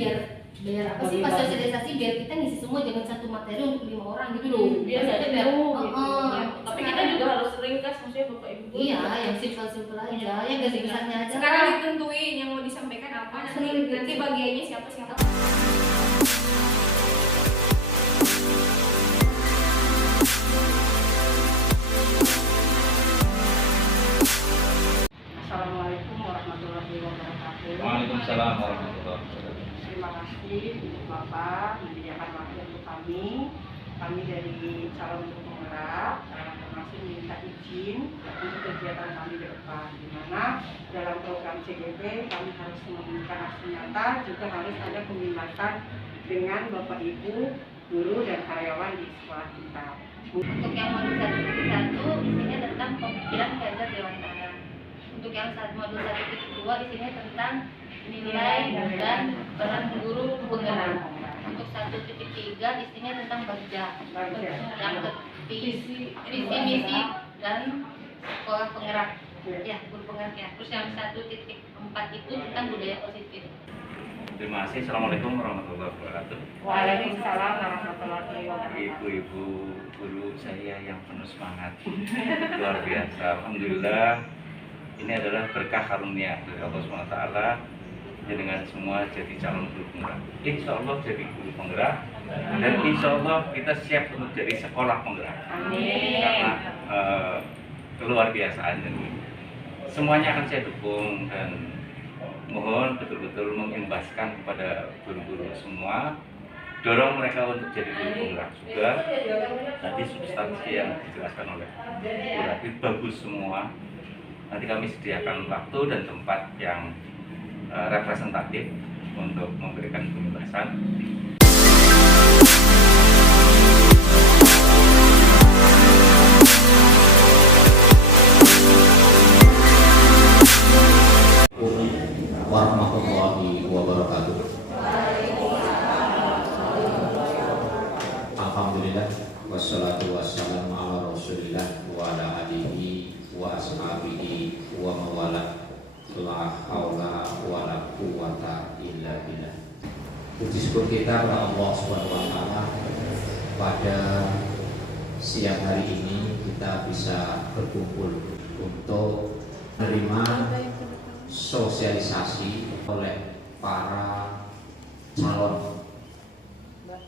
biar apa sih pas sosialisasi biar kita ngisi semua, jangan satu materi untuk 5 orang gitu loh. Biasanya biar tapi kita juga harus ringkas, maksudnya Bapak Ibu. Iya, yang simpel aja, yang garis-besarnya aja. Sekarang ditentuin yang mau disampaikan apa, nanti bagiannya siapa. Assalamualaikum warahmatullahi wabarakatuh. Waalaikumsalam warahmatullahi wabarakatuh. Terima kasih Bapak menyediakan waktu untuk kami. Kami dari calon guru penggerak masih minta izin untuk kegiatan kami ke depan, di mana dalam program CGP kami harus memberikan aksi nyata, juga harus ada pembimbingan dengan Bapak Ibu, guru dan karyawan di sekolah kita. Untuk yang modul 1.1 isinya tentang pemikiran belajar dewasa. Untuk yang modul 1.2 isinya tentang nilai dan peran guru penggerak. Untuk 1.3 isinya tentang bagja. Yang visi misi dan sekolah penggerak. Ya, guru penggerak ya. Terus yang 1.4 itu tentang budaya positif. Terima kasih. Assalamualaikum warahmatullahi wabarakatuh. Waalaikumsalam warahmatullahi wabarakatuh. Ibu-ibu guru saya yang penuh semangat, luar biasa. Alhamdulillah, ini adalah berkah karunia dari Allah SWT. Dengan semua jadi calon guru penggerak. Insya Allah jadi guru penggerak, dan insya Allah kita siap untuk jadi sekolah penggerak. Amin. Karena keluar biasaan ini. Semuanya akan saya dukung dan mohon betul-betul mengimbaskan kepada guru-guru semua, dorong mereka untuk jadi guru penggerak juga. Tadi substansi yang dijelaskan oleh Bu Radit bagus semua. Nanti kami sediakan waktu dan tempat yang representatif untuk memberikan pembebasan. Warahmatullahi wabarakatuh. Alhamdulillah, wassalatu wassalamu ala rasulillah wa ala alihi wa ashabihi wa mawala. La haula wa la quwwata illa billah. Puji syukur kita kepada Allah Subhanahu wa taala, pada siang hari ini kita bisa berkumpul untuk menerima sosialisasi oleh para calon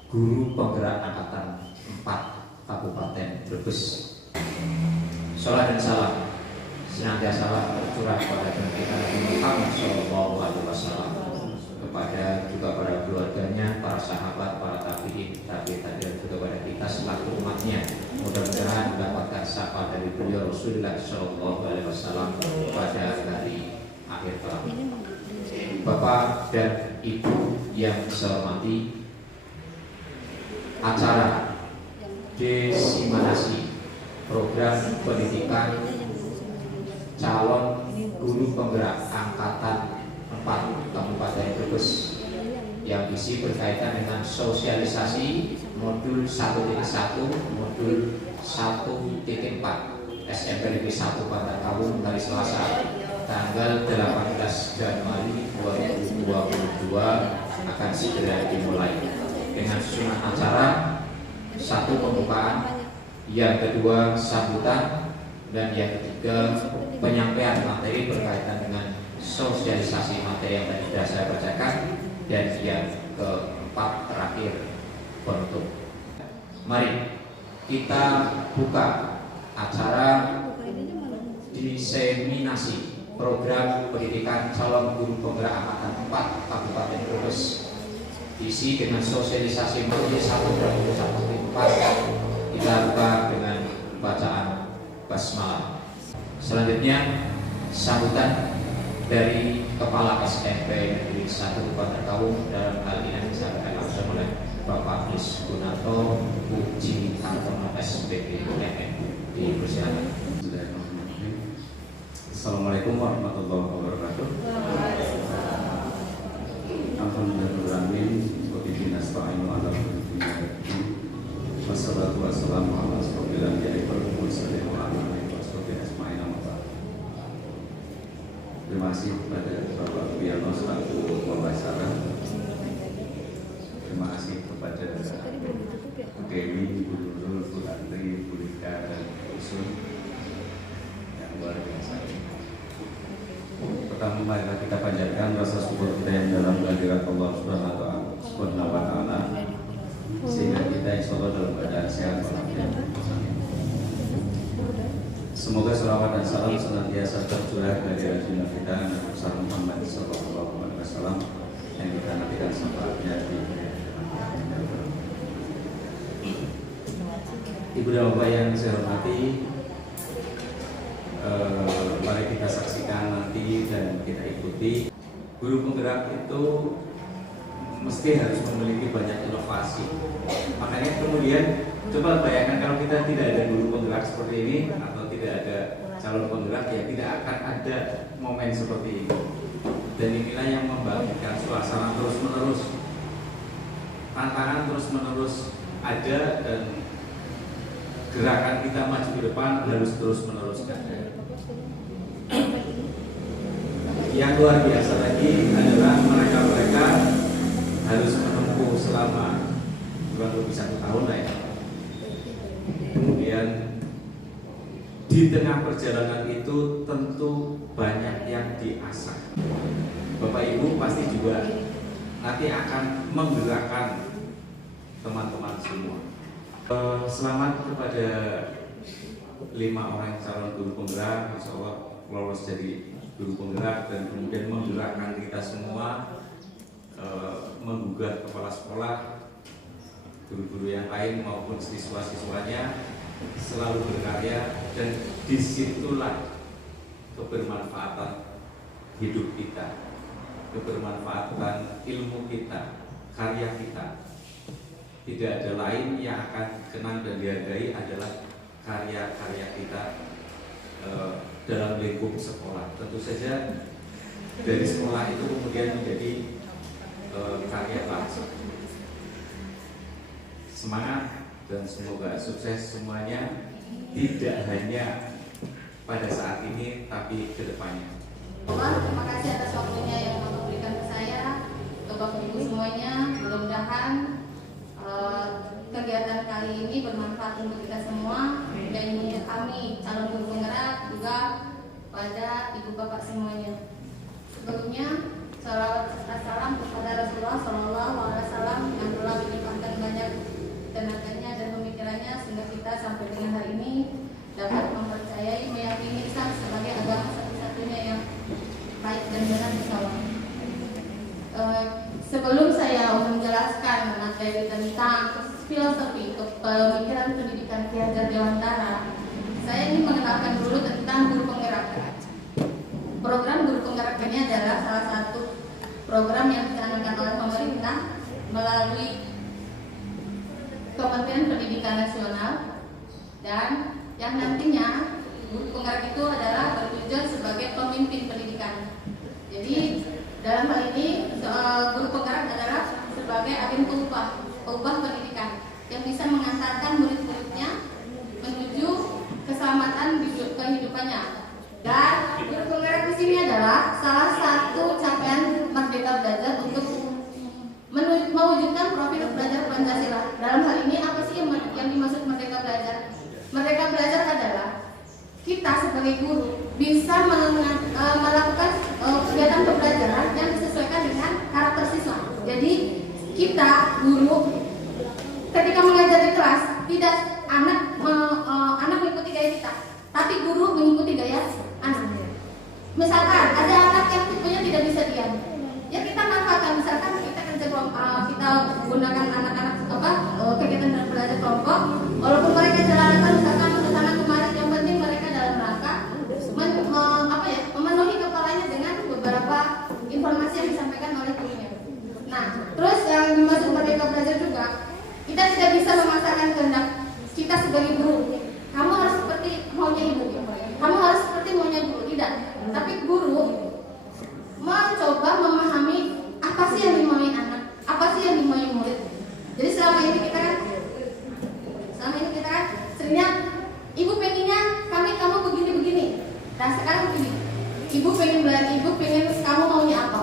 guru penggerak angkatan 4 Kabupaten Brebes. Sholawat dan salam senantiasa tercurah pada kita Nabi Muhammad SAW, kepada juga para keluarganya, para sahabat, para tabiin, dan juga pada kita selaku umatnya. Mudah-mudahan mendapatkan syafaat dari beliau Rasulullah SAW pada hari akhir kelak. Bapak dan Ibu yang saya hormati, acara diseminasi program pendidikan calon guru penggerak angkatan 4 Kabupaten Brebes yang isi berkaitan dengan sosialisasi modul 1.1, modul 1.4 SMP Negeri 1 Bantar Kaung hari Selasa tanggal 18 Januari 2022 akan segera dimulai dengan susunan acara, satu pembukaan, yang kedua sambutan, dan yang ketiga penyampaian materi berkaitan dengan sosialisasi materi yang tadi sudah saya bacakan, dan yang keempat terakhir penutup. Mari kita buka acara diseminasi program pendidikan calon guru penggerak angkatan 4 Kabupaten Brebes, isi dengan sosialisasi materi 1 dan 1.4. Kita buka dengan bacaan basmalah. Selanjutnya sambutan dari Kepala SMP Negeri 1 Bantar Kaung, dalam hal ini disampaikan langsung oleh Bapak Nis Gunarto, Uji Hartono SPG UMN. Dipersilakan. Assalamualaikum warahmatullahi wabarakatuh. Alhamdulillahirrahmanirrahim. Wa bihi nasta'inu ala kulli syai'in. Wassalatu wassalamu ala asyrofil anbiya'i wal mursalin wa ala alihi washabihi ajma'in. Terima kasih kepada Bapak Wiyono selaku pembicara. terima kasih kepada Bu Dewi, Bu Nurul, Bu Andri, Bu Lika, dan Bu Usun yang luar biasa. Pertama marilah kita panjatkan rasa syukur kita yang dalam kehadirat Allah Subhanahu wa Ta'ala, sehingga kita insya Allah dalam keadaan sehat walafiat. Semoga selawat dan salam senantiasa tercurah dari Rasulullah kita Nabi Muhammad SAW yang kita nantikan syafaatnya di Ibu dan Bapak yang saya hormati, mari kita saksikan nanti dan kita ikuti. Guru penggerak itu mesti harus memiliki banyak inovasi. Makanya kemudian coba bayangkan kalau kita tidak ada guru penggerak seperti ini atau tidak ada calon penggerak, ya tidak akan ada momen seperti ini. Dan inilah yang membagikan suasana terus menerus, tantangan terus menerus ada, dan gerakan kita maju ke depan harus terus menerus ada. Yang luar biasa lagi adalah mereka harus menempuh selama kurang lebih 1 tahun lah ya. Kemudian di tengah perjalanan itu tentu banyak yang diasah. Bapak Ibu pasti juga nanti akan menggerakkan teman-teman semua. Selamat kepada 5 orang calon guru penggerak, insya Allah lolos jadi guru penggerak dan kemudian menggerakkan kita semua, menggugah kepala sekolah, guru-guru yang lain maupun siswa-siswanya selalu berkarya, dan disitulah kebermanfaatan hidup kita, kebermanfaatan ilmu kita, karya kita. Tidak ada lain yang akan kenang dan dihargai adalah karya-karya kita dalam lingkup sekolah. Tentu saja dari sekolah itu kemudian menjadi karya bangsa. Semangat dan semoga sukses semuanya, tidak hanya pada saat ini tapi ke depannya. Terima kasih atas waktunya yang Bapak berikan ke saya, ke Bapak Ibu semuanya. Mudah-mudahan kegiatan kali ini bermanfaat untuk kita semua, dan untuk kami calon guru penggerak juga pada Ibu Bapak semuanya. Sebelumnya, salawat serta salam kepada Rasulullah SAW yang telah menyimpan banyak tenaganya dan pemikirannya sehingga kita sampai dengan hari ini dapat mempercayai, meyakini Islam sebagai agama satu-satunya yang baik dan benar bersama. Sebelum saya menjelaskan materi tentang filosofi pemikiran pendidikan Ki Hajar Dewantara, saya ingin mengenalkan dulu tentang guru penggerak. Program guru penggerak ini adalah salah satu program yang dicanangkan oleh pemerintah melalui Kementerian Pendidikan Nasional, dan yang nantinya guru penggerak itu adalah bertujuan sebagai pemimpin pendidikan. Jadi dalam hal ini guru penggerak adalah sebagai agen peubah pendidikan yang bisa mengantarkan murid-muridnya menuju keselamatan kehidupannya. Dan guru penggerak di sini adalah salah satu capaian Merdeka Belajar untuk mewujudkan profil belajar Pancasila. Dalam hal ini apa sih yang dimaksud Merdeka Belajar? Merdeka Belajar adalah kita sebagai guru bisa melakukan kegiatan pembelajaran yang disesuaikan dengan karakter siswa. Jadi kita guru ketika mengajar di kelas tidak anak mengikuti gaya kita, tapi guru mengikuti gaya anak. Misalkan ada anak yang tipenya tidak bisa diam, ya kita manfaatkan. Misalkan kita kita gunakan anak-anak kegiatan dan belajar kelompok, walaupun mereka jalan misalkan ke sana kemari, yang penting mereka dalam rangka memenuhi kepalanya dengan beberapa informasi yang disampaikan oleh gurunya. Nah, terus yang dimaksud Merdeka Belajar juga, kita tidak bisa memaksakan kehendak kita sebagai guru. Kamu harus seperti maunya ibu, kamu harus seperti maunya guru, tidak. Tapi guru mencoba memahami apa sih yang dimaui anak, apa sih yang dimaui murid. Jadi selama ini kita kan seringnya ibu pengennya kamu begini. Nah sekarang begini, ibu pengen belajar, ibu pengen kamu maunya apa?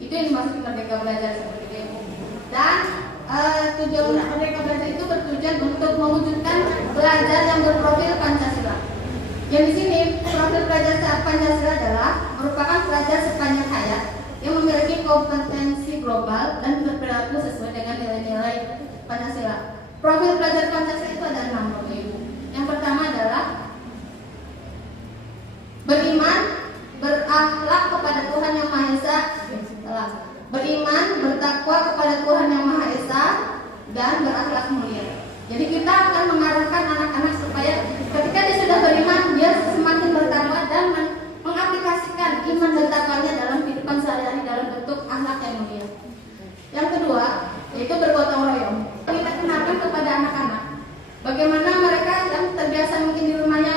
Itu yang dimaksud Merdeka Belajar seperti itu. Dan tujuan Merdeka Belajar itu bertujuan untuk mewujudkan belajar yang berprofil Pancasila. Yang di sini profil pelajar Pancasila adalah merupakan pelajar sepanjang hayat yang memiliki kompetensi global dan berperilaku sesuai dengan nilai-nilai Pancasila. Profil pelajar Pancasila itu ada 6 profil. Yang pertama adalah beriman, berakhlak kepada Tuhan Yang Maha Esa, beriman, bertakwa kepada Tuhan Yang Maha Esa, dan berakhlak mulia. Jadi kita akan mengarahkan anak-anak supaya ketika dia sudah beriman, dia semakin bertakwa dan mengaplikasikan iman dan takwanya dalam kehidupan sehari-hari dalam bentuk akhlak yang mulia. Yang kedua, yaitu bergotong royong. Kita kenalkan kepada anak-anak bagaimana mereka yang terbiasa mungkin di rumahnya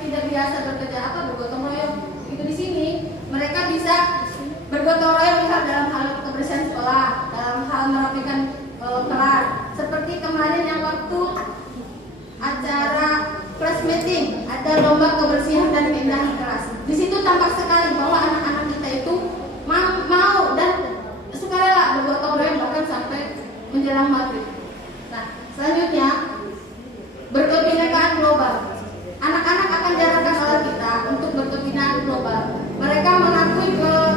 tidak biasa bekerja bergotong royong. Itu di sini mereka bisa bergotong royong misal dalam hal kebersihan sekolah, dalam hal merapikan kelas. Seperti kemarin yang waktu acara class meeting, ada lomba kebersihan dan keindahan kelas. Di situ tampak sekali bahwa anak-anak kita itu mau dan sukarela bergotong royong bahkan sampai menjelang maghrib. Nah, selanjutnya berkebinekaan global. Anak-anak akan diarahkan oleh kita untuk berkebinekaan global. Mereka mengakui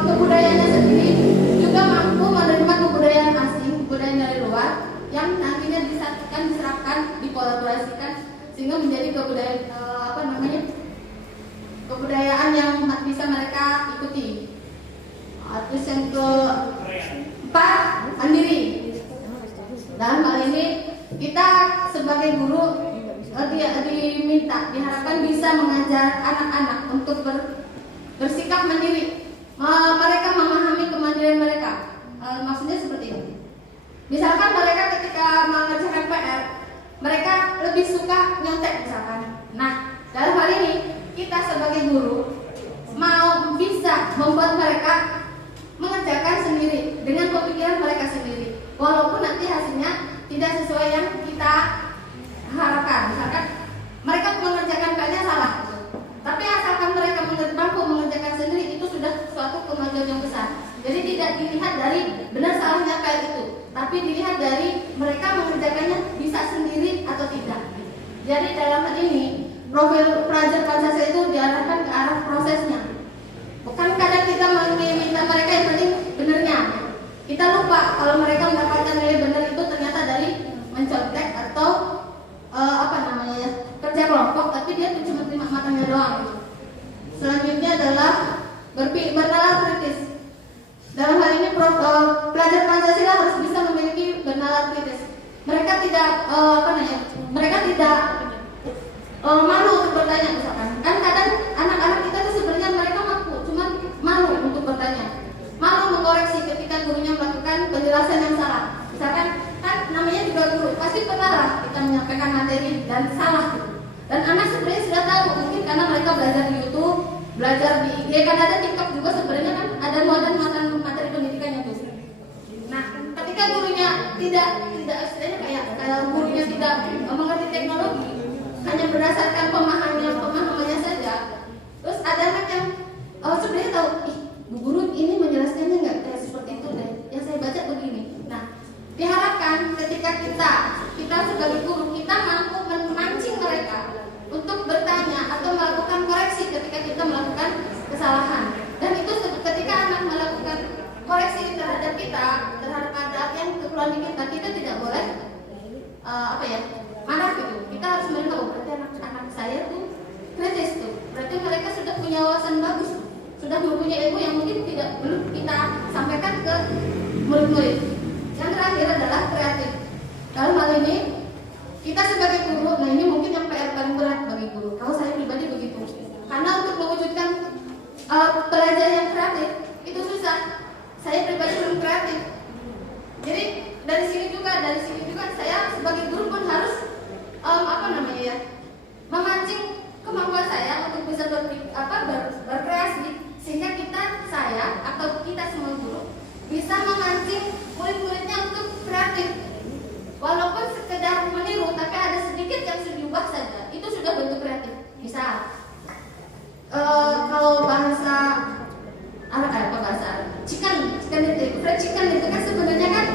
kebudayaannya sendiri, juga mampu menerima kebudayaan asing, kebudayaan dari luar yang nantinya disatukan, diserapkan, dikolaborasikan sehingga menjadi kebudayaan yang bisa mereka ikuti. Terus yang keempat, mandiri. Dalam hal ini kita sebagai guru diharapkan bisa mengajar anak-anak untuk bersikap mandiri. Mereka memahami kemandirian mereka. Maksudnya seperti ini. Misalkan mereka ketika mengerjakan PR, mereka lebih suka nyontek misalkan. Nah, dalam hal ini kita sebagai guru mau bisa membuat mereka mengerjakan sendiri dengan pemikiran mereka sendiri, walaupun nanti hasilnya tidak sesuai yang kita harapkan. Misalkan mereka mengerjakan PR-nya salah, tapi asalkan mereka mampu mengerjakan sendiri, itu sudah suatu kemajuan yang besar. Jadi tidak dilihat dari benar salahnya PR itu, tapi dilihat dari mereka mengerjakannya bisa sendiri atau tidak. Jadi dalam hal ini profil pelajar Pancasila itu diarahkan ke arah prosesnya. Bukan kadang kita meminta mereka yang penting benernya. Kita lupa kalau mereka mendapatkan nilai benar itu ternyata dari mencontek atau kerja kelompok, tapi dia cuma terima matanya doang. Selanjutnya adalah bernalar kritis. Dalam hal ini pelajar Pancasila harus bisa memiliki bernalar kritis. Mereka tidak malu untuk bertanya misalkan. Kan kadang anak-anak kita tuh sebenarnya mereka mampu, cuma malu untuk bertanya. Malu mengoreksi ketika gurunya melakukan penjelasan yang salah. Misalkan kan namanya juga guru, pasti pernah lah kita menyampaikan materi dan salah gitu. Dan anak sebenarnya sudah tahu, mungkin karena mereka belajar di YouTube, belajar di IG, kan ada TikTok juga sebenarnya kan ada muatan-muatan materi pendidikannya tuh. Nah, ketika gurunya tidak istilahnya kayak gurunya tidak mengerti teknologi, hanya berdasarkan pemahamannya saja. Terus ada anak yang sebenarnya tahu, bu guru ini menjelaskannya nggak kayak seperti itu deh. Yang saya baca begini. Nah, diharapkan ketika kita sebagai guru kita mampu memancing mereka untuk bertanya atau melakukan koreksi ketika kita melakukan kesalahan. Dan itu ketika anak melakukan koreksi terhadap kita, terhadap adab yang kekurangan kita tidak boleh marah gitu. Kita harus melihat berarti anak saya tuh kritis tuh. Berarti mereka sudah punya wawasan bagus, sudah mempunyai ilmu yang mungkin belum kita sampaikan ke murid-murid. Yang terakhir adalah kreatif. Dalam hal ini kita sebagai guru, nah ini mungkin yang PR paling berat bagi guru. Kalau saya pribadi begitu. Karena untuk mewujudkan pelajar yang kreatif itu susah. Saya pribadi belum kreatif. Jadi dari sini juga saya sebagai guru pun harus memancing kemampuan saya untuk bisa berkreasi sehingga saya atau kita semua guru bisa memancing murid-muridnya untuk kreatif. Walaupun sekedar meniru, tapi ada sedikit yang diubah saja, itu sudah bentuk kreatif. Misal, kalau bahasa chicken itu kan sebenarnya kan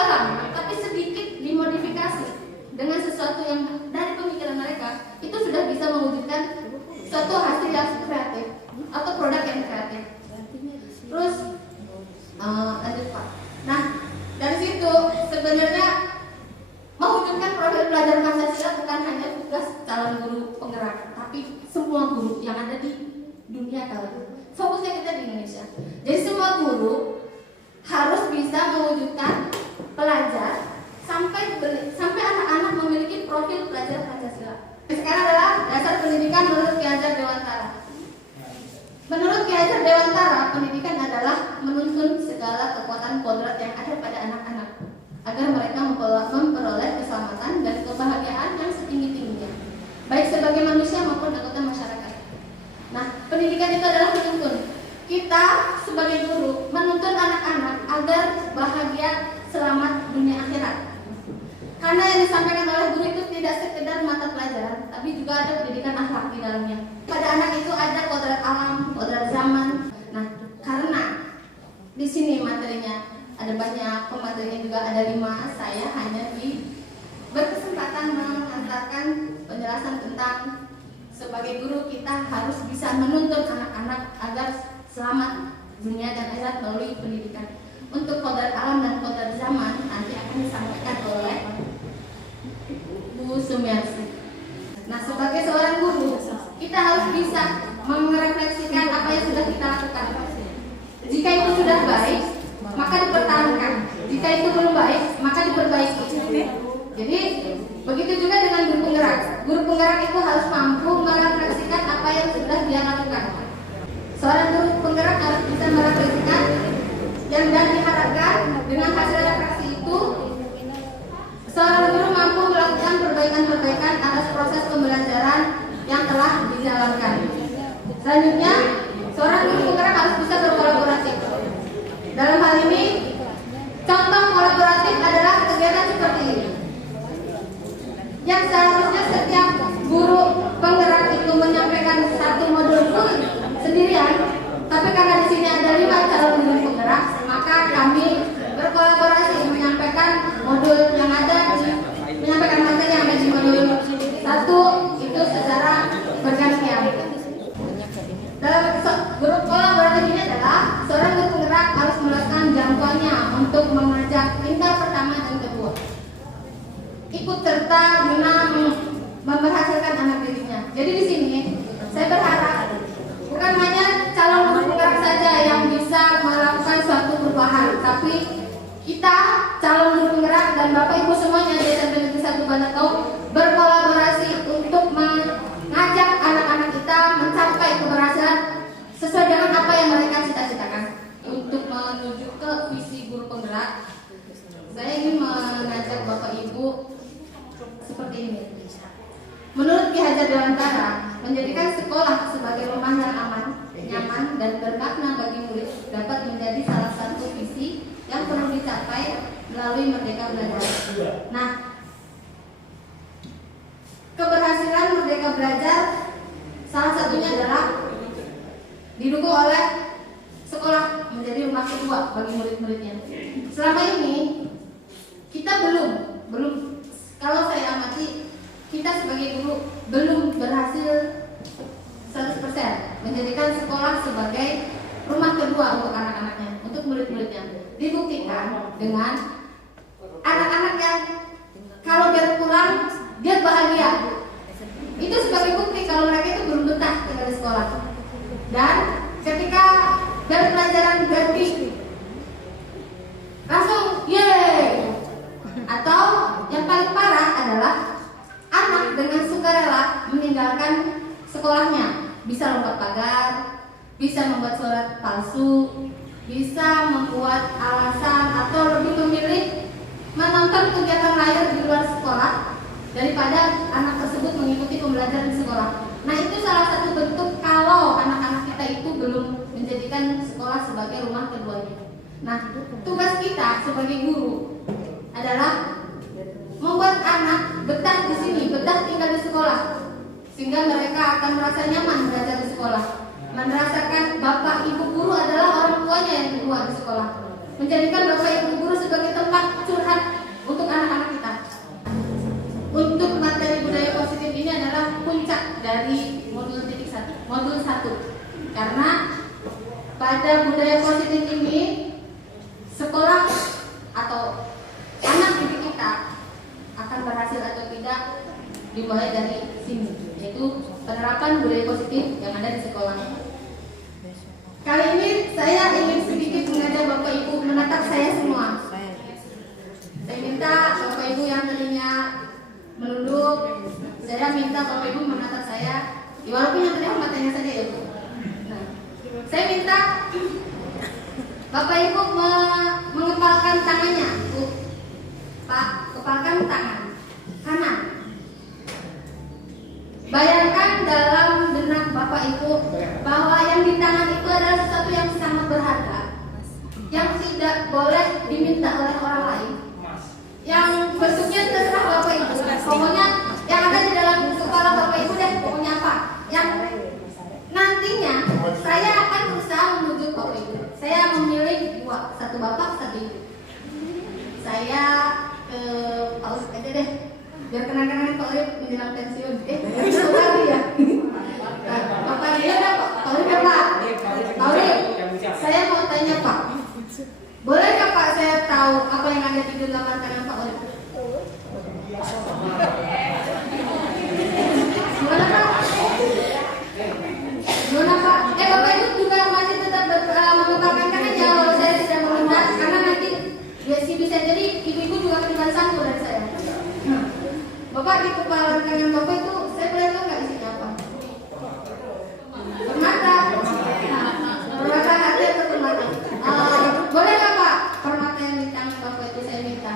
sudah lama, tapi sedikit dimodifikasi dengan sesuatu yang dari pemikiran mereka, itu sudah bisa mewujudkan suatu hasil yang kreatif atau produk yang kreatif. Terus lanjut Pak. Nah, dari situ sebenarnya mewujudkan profil pelajar Pancasila bukan hanya tugas calon guru penggerak, tapi semua guru yang ada di dunia kali ini. Fokusnya kita di Indonesia. Jadi semua guru harus bisa mewujudkan pelajar sampai anak-anak memiliki profil pelajar Pancasila. Sekarang adalah dasar pendidikan menurut Ki Hajar Dewantara. Menurut Ki Hajar Dewantara, pendidikan adalah menuntun segala kekuatan kodrat yang ada pada anak-anak agar mereka memperoleh keselamatan dan kebahagiaan yang setinggi-tingginya, baik sebagai manusia maupun anggota masyarakat. Nah, pendidikan itu adalah menuntun. Kita sebagai guru menuntun anak-anak agar bahagia, selamat dunia akhirat. Karena yang disampaikan oleh guru itu tidak sekedar mata pelajaran, tapi juga ada pendidikan akhlak di dalamnya. Pada anak itu ada kodrat alam, kodrat zaman. Nah, karena di sini materinya ada banyak, pematerinya juga ada 5. Saya hanya berkesempatan mengantarkan penjelasan tentang sebagai guru kita harus bisa menuntun anak-anak agar selamat dunia dan akhirat melalui pendidikan. Untuk kodrat alam dan kodrat zaman nanti akan disampaikan oleh Bu Sumiarsi. Nah, sebagai seorang guru, kita harus bisa merefleksikan apa yang sudah kita lakukan. Jika itu sudah baik, maka dipertahankan. Jika itu belum baik, maka diperbaiki. Jadi, begitu juga dengan guru penggerak. Guru penggerak itu harus mampu merefleksikan apa yang sudah dia lakukan. Seorang guru penggerak harus bisa merefleksikan yang diharapkan dengan hasil refleksi itu. Seorang guru mampu melakukan perbaikan-perbaikan atas proses pembelajaran yang telah dijalankan. Selanjutnya, seorang guru penggerak harus bisa berkolaborasi. Dalam hal ini, contoh kolaboratif adalah kegiatan seperti ini. Yang seharusnya setiap guru penggerak itu menyampaikan satu modul pun sendirian, tapi karena di sini ada 5 calon guru penggerak, maka kami berkolaborasi menyampaikan modul yang ada menyampaikan materi yang ada di modul 1 itu secara bergantian. Dalam grup kolaboratif ini adalah seorang guru penggerak harus melakukan jangkauannya untuk mengajak tingkat pertama dan kedua ikut serta guna memberhasilkan anak didiknya. Jadi di sini saya berharap bukan hanya calon guru penggerak saja yang bisa melakukan suatu perubahan, tapi kita calon guru penggerak dan Bapak Ibu semuanya di SMP 1 Banatau berkolaborasi untuk mengajak anak-anak kita mencapai keberhasilan sesuai dengan apa yang mereka cita-citakan. Untuk menuju ke visi guru penggerak, saya ingin mengajak Bapak Ibu seperti ini. Menurut Ki Hajar Dewantara, menjadikan sekolah sebagai rumah yang aman, nyaman, dan bermakna bagi murid dapat menjadi salah satu visi yang perlu dicapai melalui Merdeka Belajar. Nah, keberhasilan Merdeka Belajar salah satunya adalah didukung oleh sekolah menjadi rumah kedua bagi murid-muridnya. Selama ini kita belum kalau saya amati, kita sebagai guru belum berhasil 100% menjadikan sekolah sebagai rumah kedua untuk anak-anaknya, untuk murid-muridnya. Dibuktikan dengan anak-anak yang kalau dia pulang dia bahagia. Itu sebagai bukti kalau mereka itu belum betah tinggal di sekolah. Dan ketika dari pelajaran berhenti langsung yeay. Atau yang paling parah adalah anak dengan sukarela meninggalkan sekolahnya, bisa lompat pagar, bisa membuat surat palsu, bisa membuat alasan atau lebih memilih menonton kegiatan layar di luar sekolah daripada anak tersebut mengikuti pembelajaran di sekolah. Nah, itu salah satu bentuk kalau anak-anak kita itu belum menjadikan sekolah sebagai rumah keduanya. Nah, tugas kita sebagai guru adalah membuat anak betah di sini, betah tinggal di sekolah, sehingga mereka akan merasa nyaman belajar di sekolah, merasakan bapak ibu guru adalah orang tuanya yang kedua di sekolah, menjadikan bapak ibu guru sebagai tempat curhat ada budaya positif ini, sekolah atau anak didik kita akan berhasil atau tidak dimulai dari sini, yaitu penerapan budaya positif yang ada di sekolah. Kali ini saya ingin sedikit mengajak Bapak Ibu menatap saya semua. Saya minta Bapak Ibu yang tadinya menunduk, saya minta Bapak Ibu menatap saya, walaupun yang tadi matanya saja ya Bu. Nah, saya minta Bapak Ibu mengepalkan tangannya, Bu. Pak, kepalkan tangan kanan. Bayangkan dalam benak Bapak Ibu bahwa yang di tangan itu adalah sesuatu yang sangat berharga, yang tidak boleh diminta oleh orang lain, yang bentuknya terserah Bapak Ibu. Pokoknya yang ada di dalam kepala Bapak Ibu deh, pokoknya apa? Yang nantinya saya akan berusaha menuju Bapak Ibu. Saya memilih dua, satu Bapak, satu Ibu. Saya Pak Urip aja deh, biar kenang-kenangan Pak Urip menjelang pensiun. Lagi ya. Bapak dia ada Pak Urip ya Pak. Pak Urip, saya mau tanya Pak, bolehkah Pak saya tahu apa yang ada di genggaman tangan Pak Urip? Gimana Pak? Gimana Pak? Bapak Ibu juga masih tetap mengembangkan tangannya kalau saya tidak meminta, karena nanti bisa jadi ibu-ibu juga ketinggalan sanggup dari saya. Bapak di kepala tangan Bapak itu saya boleh tahu nggak isinya apa? Permata. Permata hati atau permata? Boleh nggak Pak? Permata yang di tangan Bapak itu saya minta.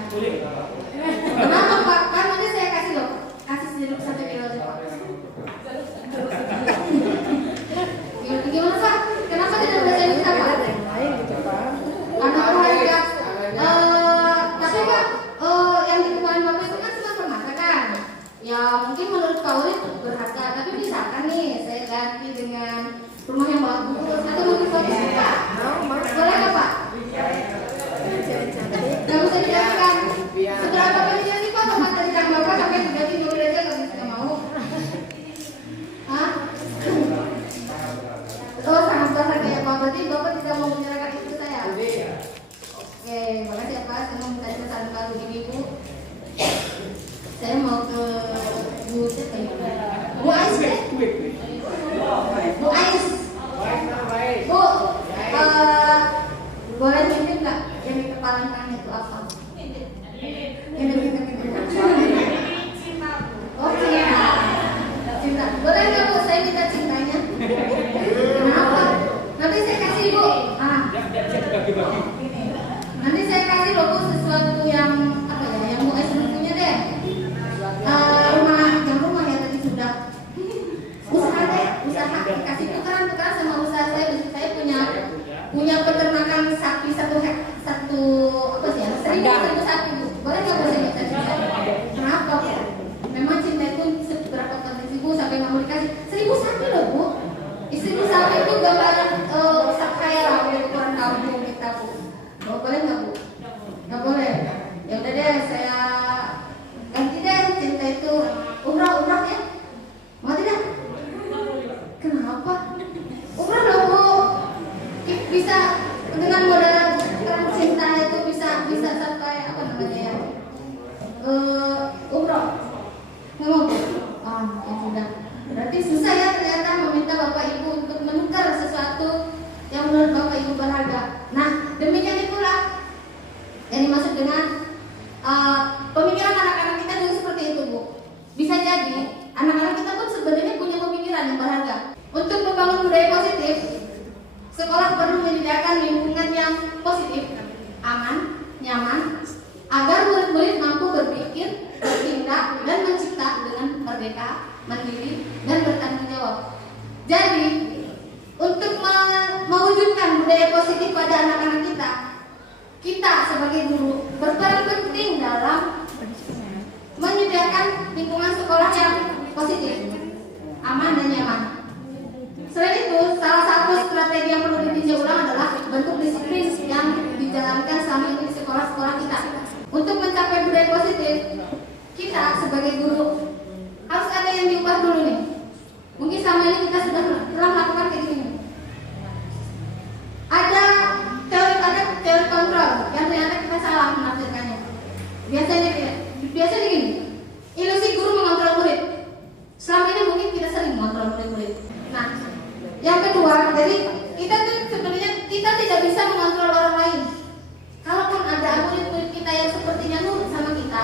Kenapa Pak? Kan nanti saya kasih loh, kasih sedikit 1 kilo aja Pak. Gimana Pak? Kenapa tidak boleh saya minta Pak? Karena harga. Tapi Pak, yang di kepala Bapak itu kan cuma permata kan? Ya mungkin menurut Pak Urip berharga, tapi misalkan nih saya ganti dengan rumah yang bagus atau mungkin Pak suka, boleh nggak Pak? Nggak usah dijelaskan. Seberapa pentingnya sih Pak permata di tangan Bapak sampai diganti dulu aja nggak mau? Hah? Oh sangat besar kayak Pak, berarti Bapak tidak mau menyerahkan itu ke saya? Oke, makasih ya Pak. Saya mau minta pesan Pak begini Bu. Saya mau ke Bu siapa ya? Bu Ais deh. Bu Ais. Bu, boleh nitip nggak yang di kepala tangan itu apa? Yang di Oh cinta. Cinta. Boleh nggak Bu? Saya minta cintanya. Kenapa? Nanti saya kasih Bu. Nanti saya kasih loh Bu sesuatu yang apa ya? Yang Bu Ais belum punya deh. Rumah ya tadi sudah. Usaha deh, usaha dikasih tukeran sama usaha saya. Saya punya peternakan sapi satu apa sih ya? 1.000 sapi Bu. Boleh nggak Bu saya minta cinta? Kenapa Bu? Memang cinta itu seberapa penting sih Bu sampai nggak mau dikasih 1.000 sapi loh Bu. 1.000 sapi itu gambaran kayak lah ukuran kampung kita Bu. Boleh nggak Bu? Nggak boleh. Ya udah deh, saya ganti deh cinta itu umrah ya. Mau tidak? Kenapa? Umrah loh Bu. Bisa dengan modal cinta itu bisa sampai apa namanya ya? Umrah. Nggak mau Bu? Ya sudah. Berarti susah ya ternyata meminta Bapak Ibu untuk menukar sesuatu yang menurut Bapak Ibu berharga. Nah, demikian itulah yang dimaksud dengan pemikiran anak-anak kita juga seperti itu Bu. Bisa jadi anak-anak kita pun sebenarnya punya pemikiran yang berharga. Untuk membangun budaya positif, sekolah perlu menyediakan lingkungan yang positif, aman, nyaman, agar murid-murid mampu berpikir, bertindak, dan mencipta dengan merdeka, mandiri, dan bertanggung jawab. Jadi, untuk mewujudkan budaya positif pada anak-anak kita sebagai guru berperan penting dalam menyediakan lingkungan sekolah yang positif, aman dan nyaman. Selain itu, salah satu strategi yang perlu ditinjau ulang adalah bentuk disiplin yang dijalankan selama ini di sekolah-sekolah kita. Untuk mencapai budaya positif, kita sebagai guru harus ada yang diubah dulu nih. Mungkin selama ini kita sudah melakukan kayak gini. Ada Biasanya gini, ilusi guru mengontrol murid. Selama ini mungkin kita sering mengontrol murid-murid. Nah, yang kedua, jadi kita tuh sebenarnya kita tidak bisa mengontrol orang lain. Kalaupun ada murid-murid kita yang sepertinya nurut sama kita,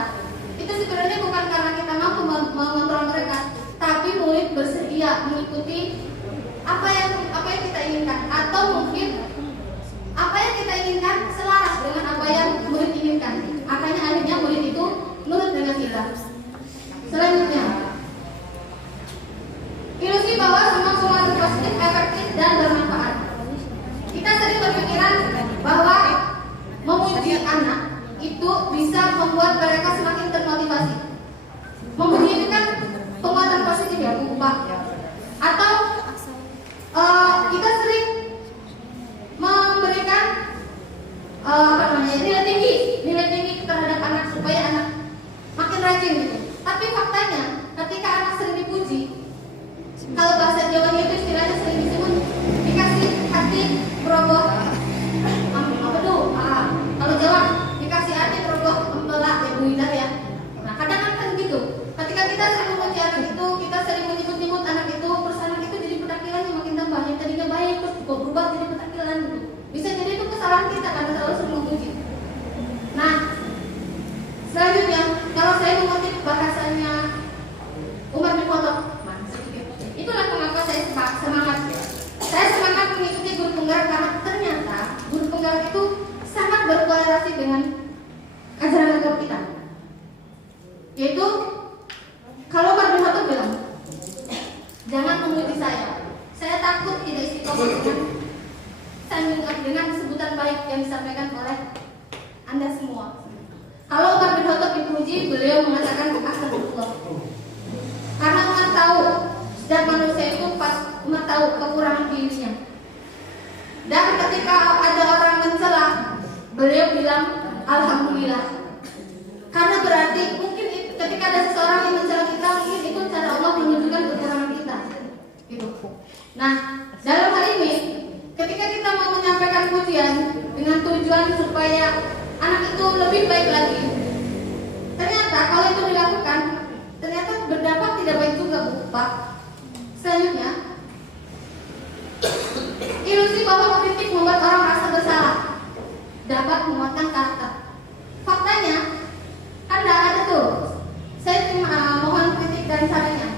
itu sebenarnya bukan karena kita mampu mengontrol mereka, tapi murid bersedia mengikuti apa yang kita inginkan, atau mungkin apa yang kita inginkan selaras dengan apa yang murid inginkan. Akhirnya murid itu nurut dengan kita. Selanjutnya, ilusi bahwa semua pengaruh positif, efektif, dan bermanfaat. Kita sering berpikiran bahwa memuji anak itu bisa membuat mereka semakin termotivasi. Memuji itu kan penguatan positif ya, Bu Pak. Atau kita sering memberikan nilai tinggi terhadap anak supaya anak makin rajin gitu. Tapi faktanya ketika anak sering dipuji, kalau bahasa Jawanya itu istilahnya sering disebut dikasih hati beroboh kalau Jawa dikasih hati beroboh empelak ya Bu Ida ya. Nah kadang kan gitu, ketika kita sering memuji anak itu, kita sering menyebut-nyebut anak itu, terus anak itu jadi petakilannya makin tambah, yang tadinya baik terus berubah jadi petakilan gitu. Bisa jadi itu kesalahan kita karena terlalu sering memuji. Nah selanjutnya, kalau saya mengutip bahasanya Umar bin Khattab, itulah mengapa saya semangat. Saya semangat mengikuti guru penggerak karena ternyata guru penggerak itu sangat berkorelasi dengan ajaran agama kita. Yaitu kalau Umar bin Khattab bilang, jangan memuji saya takut tidak istiqomah dengan sebutan baik yang disampaikan oleh Anda semua. Kalau Umar bin Khattab dipuji, beliau mengatakan astagfirullah. Karena Umar tahu setiap manusia itu pas Umar tahu kekurangan dirinya. Dan ketika ada orang mencela, beliau bilang alhamdulillah. Karena berarti mungkin ketika ada seseorang yang mencela kita, mungkin itu cara Allah menunjukkan kekurangan kita. Gitu. Nah, dalam hal ini ketika kita mau menyampaikan pujian dengan tujuan supaya anak itu lebih baik lagi, ternyata kalau itu dilakukan, ternyata berdampak tidak baik juga, Bu Pak. Selanjutnya, ilusi bahwa kritik membuat orang merasa bersalah dapat menguatkan karakter. Faktanya, ada tuh. Saya mohon kritik dan sarannya.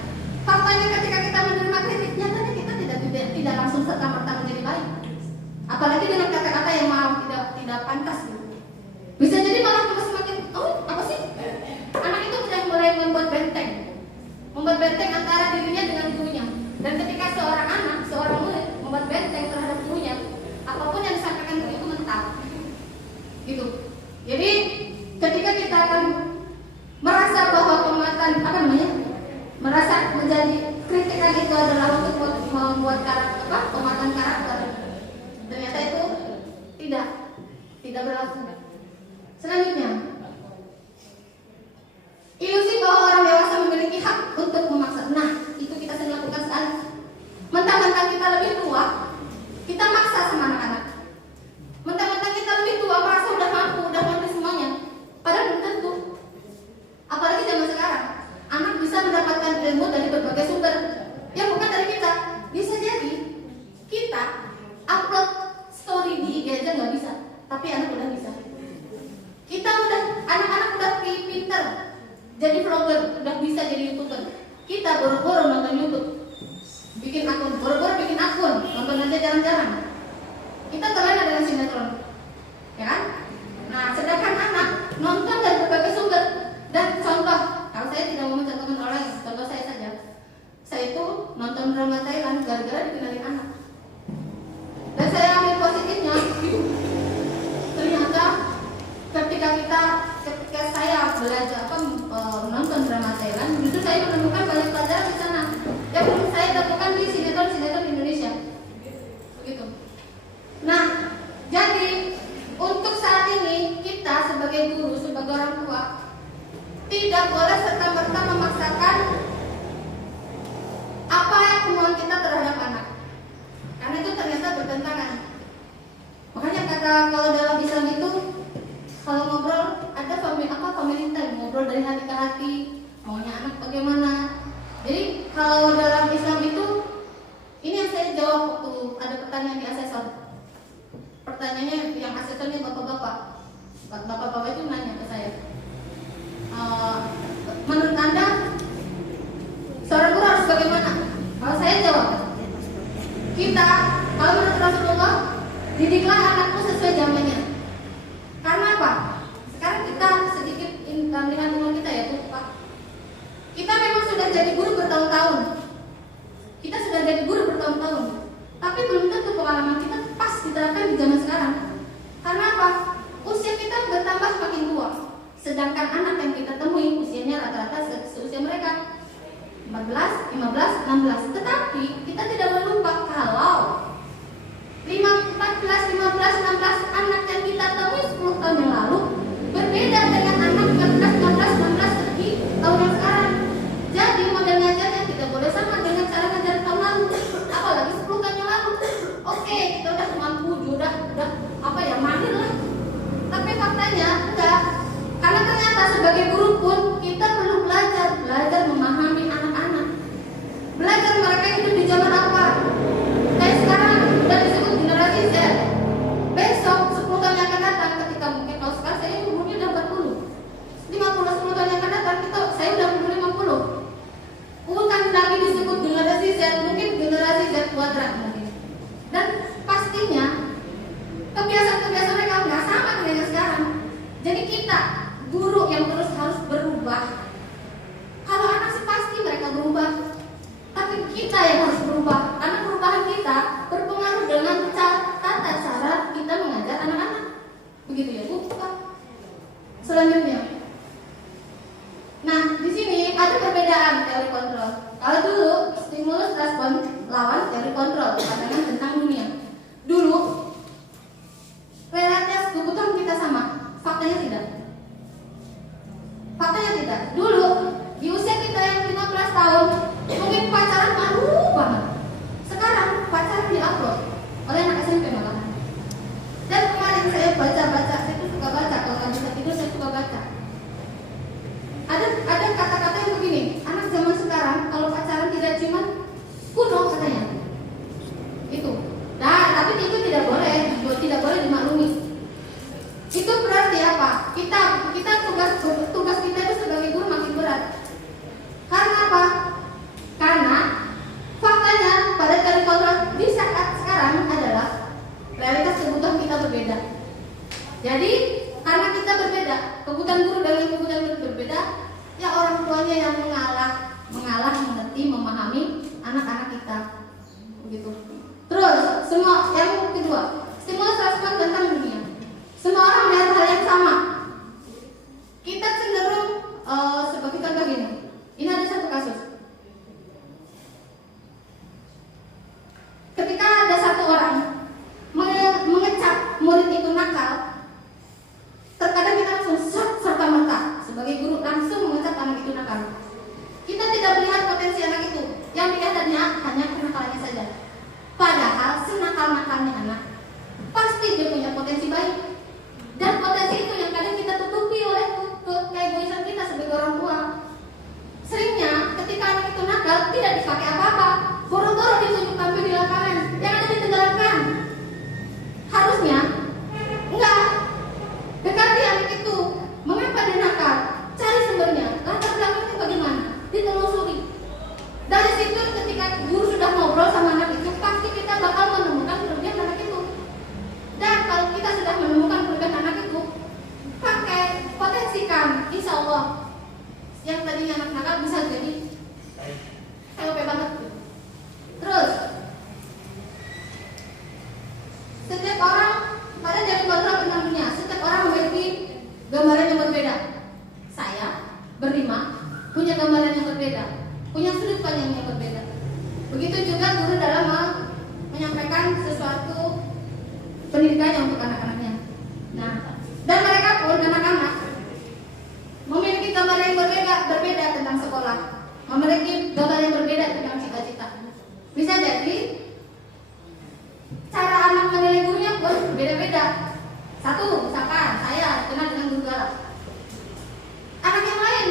Faktanya ketika kita menerima kritik, nyatanya kita tidak langsung serta-merta menjadi baik. Apalagi dengan kata-kata yang maaf, tidak pantas gitu. Bisa jadi malah kita semakin, apa sih? Anak itu sudah mulai membuat benteng antara dirinya dengan gurunya. Dan ketika seorang murid membuat benteng terhadap gurunya, apapun yang disampaikan guru itu mental. Gitu. Jadi ketika kita akan merasa bahwa merasa menjadi kritikan itu adalah untuk membuat penguatan karakter, ternyata itu tidak berlaku. Selanjutnya, ilusi bahwa orang dewasa memiliki hak untuk memaksa. Nah, itu kita sering lakukan sekali. Mentang-mentang kita lebih tua, kita maksa sama anak-anak. Mentang-mentang kita lebih tua, merasa udah mampu, udah ngerti semuanya. Padahal belum tentu. Apalagi zaman sekarang, anak bisa mendapatkan ilmu dari berbagai sumber yang bukan dari kita. Bisa jadi kita upload story di IG aja nggak bisa, tapi anak udah bisa. Anak-anak udah pinter jadi vlogger, udah bisa jadi YouTuber. Kita boro-boro nonton YouTube, bikin akun, nonton aja jarang-jarang. Kita terlena dengan sinetron, ya kan? Nah, sedangkan anak nonton dari berbagai sumber. Dan contoh, kalau saya tidak mau mencontohkan orang, contoh saya saja. Saya itu nonton drama Thailand gara-gara dikenalin anak. Dan saya ambil positifnya. Ternyata ketika saya belajar menonton drama Thailand, justru saya menemukan banyak pelajaran di sana yang belum saya temukan di sinetron Indonesia. Begitu. Nah, jadi untuk saat ini kita sebagai guru, sebagai orang tua, tidak boleh serta-merta memaksakan apa yang kemauan kita terhadap anak, karena itu ternyata bertentangan. Makanya kata kalau dalam Islam itu, kalau ngobrol ada family dari hati ke hati, maunya anak bagaimana. Jadi kalau dalam Islam itu, ini yang saya jawab waktu ada pertanyaan di asesor. Pertanyaannya yang asesornya bapak-bapak itu nanya ke saya, menurut Anda seorang guru harus bagaimana? Kalau saya jawab, kita kalau menurut Rasulullah, didiklah anakmu sesuai zamannya. Karena apa? Sekarang kita sedikit melihat umur kita ya, Pak. Kita memang sudah jadi guru bertahun-tahun. Kita sudah jadi guru bertahun-tahun. Tapi belum tentu pengalaman kita pas diterapkan di zaman sekarang. Karena apa? Usia kita bertambah semakin tua. Sedangkan anak yang kita temui usianya rata-rata seusia mereka 14, 15, 16. Tetapi kita tidak melupa kalau 14, 15, 16 anak yang kita temui 10 tahun yang lalu berbeda dengan anak 14, 15, 16 di tahun yang sekarang. Jadi model ngajarnya tidak boleh sama dengan cara ngajar tahun lalu, apalagi 10 tahun yang lalu. Oke, kita udah mampu, udah mahir lah. Tapi faktanya enggak. Karena ternyata sebagai guru pun kita perlu belajar memahami anak-anak. Belajar mereka hidup di zaman apa. Kayak sekarang udah disebut generasi Z. Besok 10 tahun yang akan datang, ketika mungkin kalau sekarang saya umurnya udah 40, 10 tahun yang akan datang saya udah umur 50. Bukan lagi disebut generasi Z, mungkin generasi Z kuadrat mungkin. Dan pastinya kebiasaan-kebiasaan mereka nggak sama dengan yang sekarang. Jadi kita guru yang terus harus berubah. Kalau anak sih pasti mereka berubah, tapi kita yang harus berubah. Karena perubahan kita berpengaruh dengan tata cara kita mengajar anak-anak. Begitu ya Bu? Selanjutnya, nah di sini ada perbedaan teori kontrol. Kalau dulu stimulus respon lawan teori kontrol, pandangan tentang dunia. Dulu realitas kebutuhan kita sama, faktanya tidak. Faktanya tidak. Dulu di usia kita yang 15 tahun mungkin pacaran baru banget. Sekarang pacaran di-upload oleh anak SMP malahan. Dan kemarin saya baca-baca, saya tuh suka baca, kalau nggak bisa tidur saya suka baca. Ada kata-kata yang begini, anak zaman sekarang kalau pacaran tidak ciuman kuno katanya. Itu. Nah, tapi itu tidak boleh dimaklumi. Itu berarti apa? Kita tugas kita itu sebagai guru makin berat. Karena apa? Karena faktanya pada teori kontrol di saat sekarang adalah realitas kebutuhan kita berbeda. Jadi karena kita berbeda, kebutuhan guru dengan kebutuhan guru berbeda, ya orang tuanya yang mengalah mengerti, memahami anak-anak kita. Begitu. Terus semua yang kedua, stimulus respon tentang dunia. Semua orang melihat hal yang sama. Kita cenderung sebagai contoh gini. Ini ada satu kasus. Ketika ada satu orang mengecap murid itu nakal, terkadang kita langsung serta-merta sebagai guru langsung mengecap anak itu nakal. Kita tidak melihat potensi anak itu, yang dilihat hanya kenakalannya saja. Padahal senakal-nakalnya anak pasti dia punya potensi baik. Dan potensi itu yang kadang kita tutupi oleh keegoisan kita sebagai orang tua. Seringnya ketika anak itu nakal tidak dipakai apa-apa, boro-boro ditunjuk tampil di lapangan, yang ada ditenggelamkan. Harusnya enggak, dekati anak itu. Mengapa dia nakal? Cari sumbernya, latar belakangnya bagaimana, ditelusuri. Dari situ ketika guru sudah ngobrol sama anak itu, pasti kita bakal menemukan kelebihan anak itu. Dan kalau kita sudah menemukan kelebihan anak itu, pakai, potensikan, insya Allah yang tadinya anak nakal bisa jadi LP banget. Terus setiap orang pada dari kontrol tentang dunia, setiap orang memiliki gambaran yang berbeda. Saya berlima punya gambaran yang berbeda, punya sudut pandang yang berbeda. Begitu juga guru dalam menyampaikan sesuatu pendidikannya untuk anak-anaknya. Nah, dan mereka pun anak-anak memiliki gambar yang berbeda tentang sekolah, memiliki gambar yang berbeda tentang cita-cita. Bisa jadi cara anak menilai gurunya pun berbeda-beda. Satu, misalkan saya kenal dengan guru galak. Anak yang lain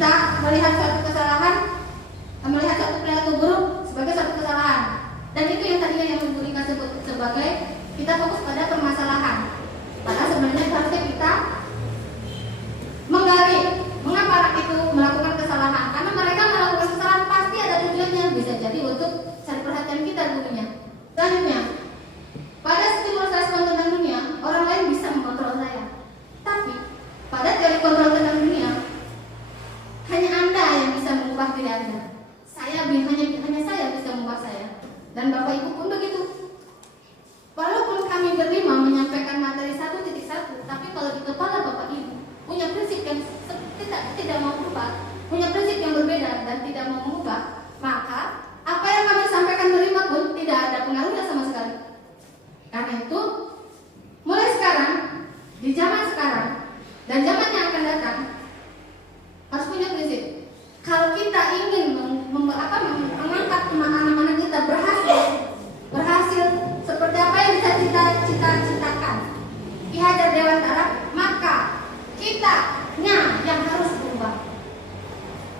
kita melihat suatu kesalahan, melihat suatu perilaku buruk sebagai suatu kesalahan. Dan itu yang tadinya yang Ibu Rika sebut sebagai kita fokus pada permasalahan. Padahal sebenarnya harusnya kita menggali mengapa anak itu melakukan kesalahan. Karena mereka melakukan kesalahan pasti ada tujuannya, bisa jadi untuk cari perhatian kita gurunya. Selanjutnya, pada stimulus respon tentang dunia, orang lain bisa mengontrol saya. Tapi pada teori kontrol tentang dunia, hanya Anda yang bisa mengubah diri Anda. Hanya saya bisa mengubah saya. Dan Bapak Ibu pun begitu. Walaupun kami berlima menyampaikan materi 1.1, tapi kalau di kepala Bapak Ibu punya prinsip yang tidak mau berubah, punya prinsip yang berbeda dan tidak mau mengubah, maka apa yang kami sampaikan berlima pun tidak ada pengaruhnya sama sekali. Karena itu, mulai sekarang, di zaman sekarang dan zaman yang akan datang, harus punya prinsip. Kalau kita ingin mengangkat anak-anak kita berhasil seperti apa yang bisa kita cita-citakan Ki Hajar Dewantara, maka kitanya yang harus berubah.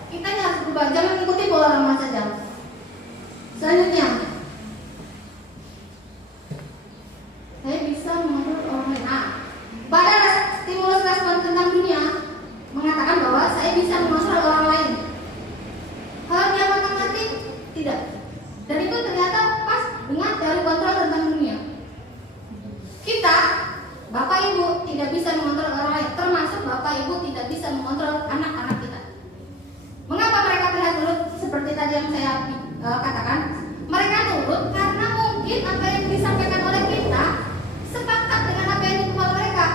Kitanya harus berubah, jangan ikuti pola lama saja. Selanjutnya, saya bisa mengontrol orang lain. Pada stimulus respon tentang dunia mengatakan bahwa saya bisa mengontrol orang lain. Hal yang matematik tidak. Dan itu ternyata pas dengan teori kontrol tentang dunia. Kita, Bapak Ibu, tidak bisa mengontrol orang lain, termasuk Bapak Ibu tidak bisa mengontrol anak-anak kita. Mengapa mereka terlihat nurut seperti tadi yang saya katakan? Mereka nurut karena mungkin apa yang disampaikan oleh kita sepakat dengan apa yang di kepala mereka,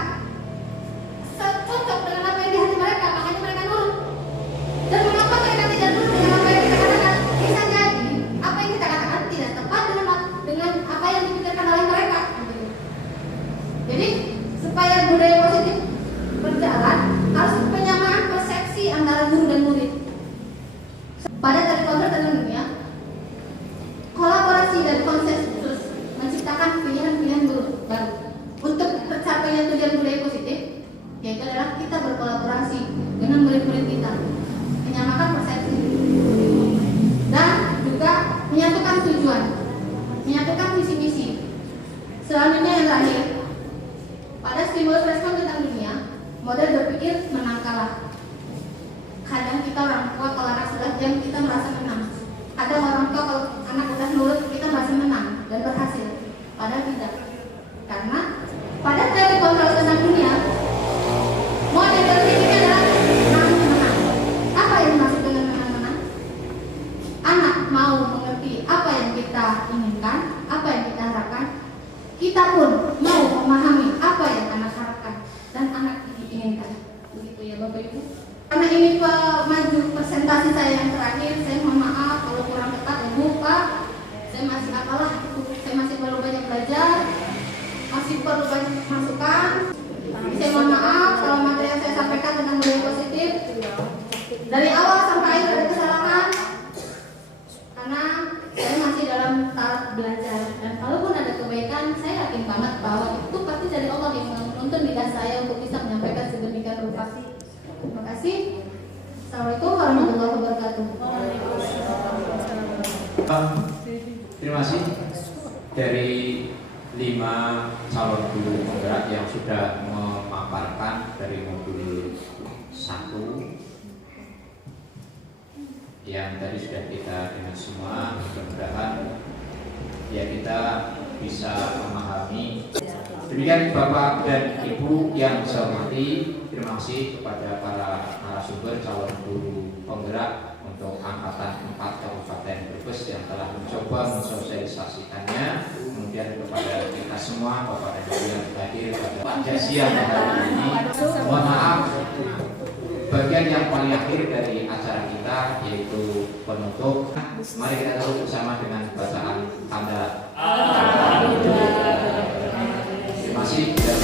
cocok dengan apa yang di hati mereka, makanya mereka nurut. Dan mengapa mereka tidak nurut dengan apa yang kita katakan? Bisa jadi apa yang kita katakan tidak tepat dengan apa yang dipikirkan oleh mereka. Jadi supaya budaya positif berjalan, harus penyamaan persepsi antara guru dan murid. Pada teori kontrol tentang dunia, kolaborasi dan konsensus menciptakan pilihan-pilihan baru untuk tercapainya tujuan budaya positif, yaitu adalah kita berkolaborasi dengan murid-murid kita, menyamakan persepsi dan juga menyatukan tujuan, menyatukan visi-misi. Selanjutnya yang terakhir, pada stimulus respon tentang dunia, model berpikir menang kalah. Kadang kita orang tua kalau anak sudah jam kita merasa menang. Ada orang tua kalau anak udah nurut kita merasa menang dan berhasil. Padahal tidak. Karena pada teori kontrol tentang dunia, model berpikirnya adalah menang-menang. Apa yang dimaksud dengan menang-menang? Anak mau mengerti apa yang kita inginkan, apa yang kita harapkan. Kita pun mau memahami apa yang anak harapkan dan anak inginkan. Begitu ya Bapak Ibu. Karena ini maju presentasi saya yang terakhir, saya mohon maaf kalau kurang tepat Ibu Pak. Saya masih apalah, saya masih perlu banyak belajar, masih perlu banyak masukan. Saya mohon maaf kalau materi yang saya sampaikan tentang budaya positif dari awal sampai akhir ada kesalahan, karena saya masih dalam tahap belajar. Dan kalaupun ada kebaikan, saya yakin banget bahwa itu pasti dari Allah yang menuntun lidah saya untuk bisa menyampaikan sedemikian rupa. Terima kasih. Assalamualaikum warahmatullahi wabarakatuh. Terima kasih dari 5 calon guru penggerak yang sudah memaparkan dari modul 1 yang tadi sudah kita dengar semua. Mudah-mudahan ya kita bisa memahami. Demikian Bapak dan Ibu yang saya hormati, terima kasih kepada para narasumber calon guru penggerak untuk angkatan 4 Kabupaten Brebes yang telah mencoba mensosialisasikannya. Kemudian kepada kita semua, Bapak dan Ibu yang hadir pada pagi siang hari ini. Mohon maaf, bagian yang paling akhir dari acara kita yaitu penutup. Mari kita tutup bersama dengan bacaan tanda. Terima kasih dan